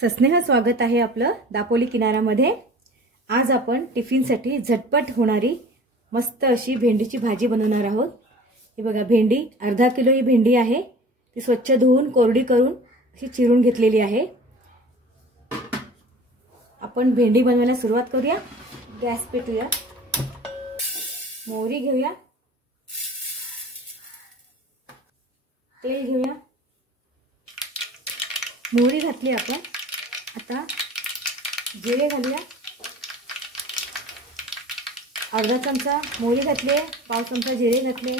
सस्नेह स्वागत आहे आपलं दापोली किनाऱ्यामध्ये। आज आपण टिफिनसाठी झटपट होणारी मस्त अशी भेंडीची भाजी बनवणार आहोत। हे बघा, भेंडी अर्धा किलो ही भेंडी आहे। ती स्वच्छ धुवून कोरडी करून अशी चिरून घेतलेली आहे। आपण भेंडी बनवायला सुरुवात करूया। गॅस पेटूया, मोहरी घेऊया, तेल घेऊया। मोहरी घातली आपण। आता जिरे घालूया। अर्धा चमचा मोहरी घातली, पाव चमचा जिरे घातले।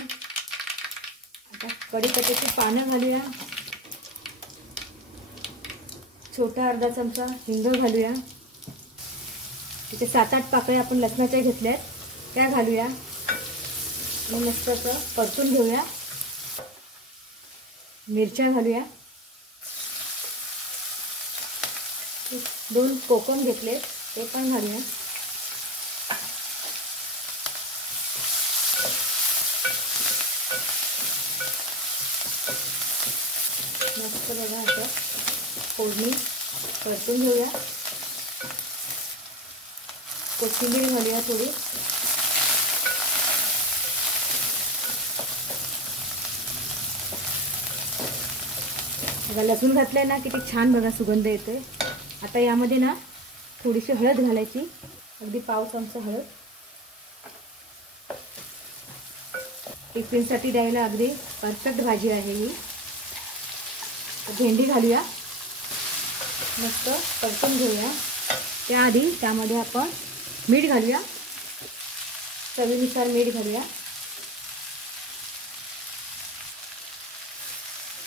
आता कढीपत्त्याची पानं घालूया। छोटा अर्धा चमचा हिंग घालूया। इथे 7-8 पाकळ्या आपण लसणाच्या घेतल्यात, त्या घालूया आणि मस्त असं परतून घेऊया। मिरच्या घालूया। 2 कोकम घेतले, ते पण घालूया। मस्त बघा असं फोडणी परतून घेऊया। कोथिंबीर घालूया थोडी। बघा लसूण घातलंय ना, किती छान बघा सुगंध येतोय। आता यामध्ये ना थोडीशी हळद घालायची, अगदी पाव चमचा हळद। टिफिनसाठी द्यायला अगदी परफेक्ट भाजी आहे ही। भेंडी घालूया, मस्त परतून घेऊया। त्याआधी त्यामध्ये आपण मीठ घालूया, चवीनुसार मीठ घालूया।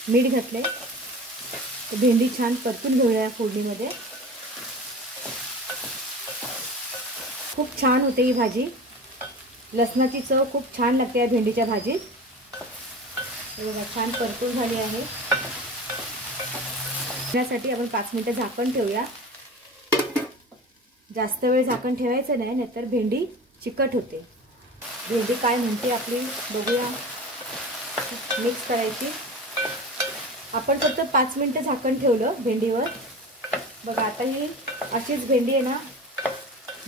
मीठ घातले, भेंडी छान परतून घेऊया फोडणीमध्ये। खूप छान होते ही भाजी। लसणाची चव खूप छान लागते या भेंडीच्या भाजीत। बघा छान परतून झाली आहे। यासाठी आपण 5 मिनिटं झाकण ठेवूया। जास्त वेळ झाकण ठेवायचं नाही, नाहीतर भेंडी चिकट होते। भेंडी काय म्हणते आपली बघूया। मिक्स करायची। आपण फक्त 5 मिनिटं झाकण ठेवलं भेंडीवर। बघा आता ही अशीच भेंडी आहे ना,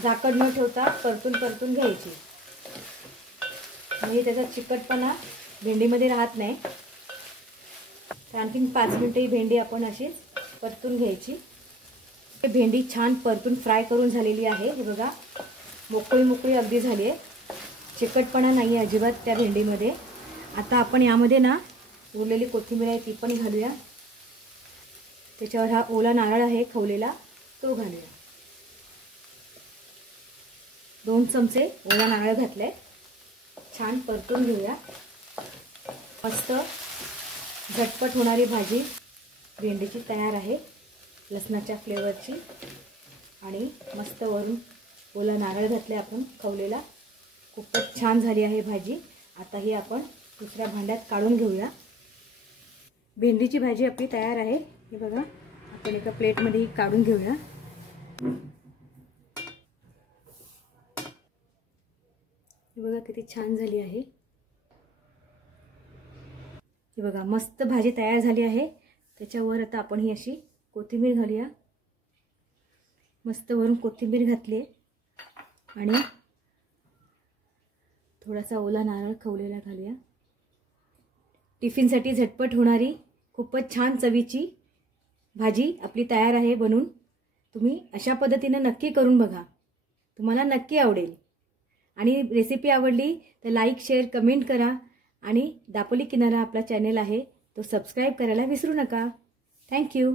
झाकण न ठेवता परतून घ्यायची, म्हणजे त्याचा चिकटपणा भेंडीमध्ये राहत नाही। तर आणखीन 5 मिनिटं ही भेंडी आपण अशीच परतून घ्यायची। भेंडी छान परतून फ्राय करून झालेली आहे। हे बघा मोकळी अगदी झाली आहे, चिकटपणा नाही आहे अजिबात त्या भेंडीमध्ये। आता आपण यामध्ये ना उरलेली कोथिंबीर आहे ती पण घालूया। त्याच्यावर हा ओला नारळ आहे खवलेला, तो घालूया। 2 चमचे ओला नारळ घातले, छान परतून घेऊया। मस्त झटपट होणारी भाजी भेंडीची तयार आहे, लसणाच्या फ्लेवरची। आणि मस्त वरून ओला नारळ घातले आपण खवलेला, खूपच छान झाली आहे भाजी। आता ही आपण दुसऱ्या भांड्यात काढून घेऊया। भेंडीची भाजी आपली तयार आहे। हे बघा, आपण एका प्लेटमध्ये काढून घेऊया। हे बघा किती छान झाली आहे। हे बघा मस्त भाजी तयार झाली आहे। त्याच्यावर आता आपण ही अशी कोथिंबीर घालूया। मस्त वरून कोथिंबीर घातली आणि थोडासा ओला नारळ खवलेला घालूया। टिफिनसाठी झटपट होणारी खूपच छान चवीची भाजी आपली तयार आहे बनून। तुम्ही अशा पद्धतीने नक्की करून बघा, तुम्हाला नक्की आवडेल। आणि रेसिपी आवडली तर लाईक, शेअर, कमेंट करा। आणि दापोली किनारा आपला चॅनल आहे तो सबस्क्राईब करायला विसरू नका। थँक्यू।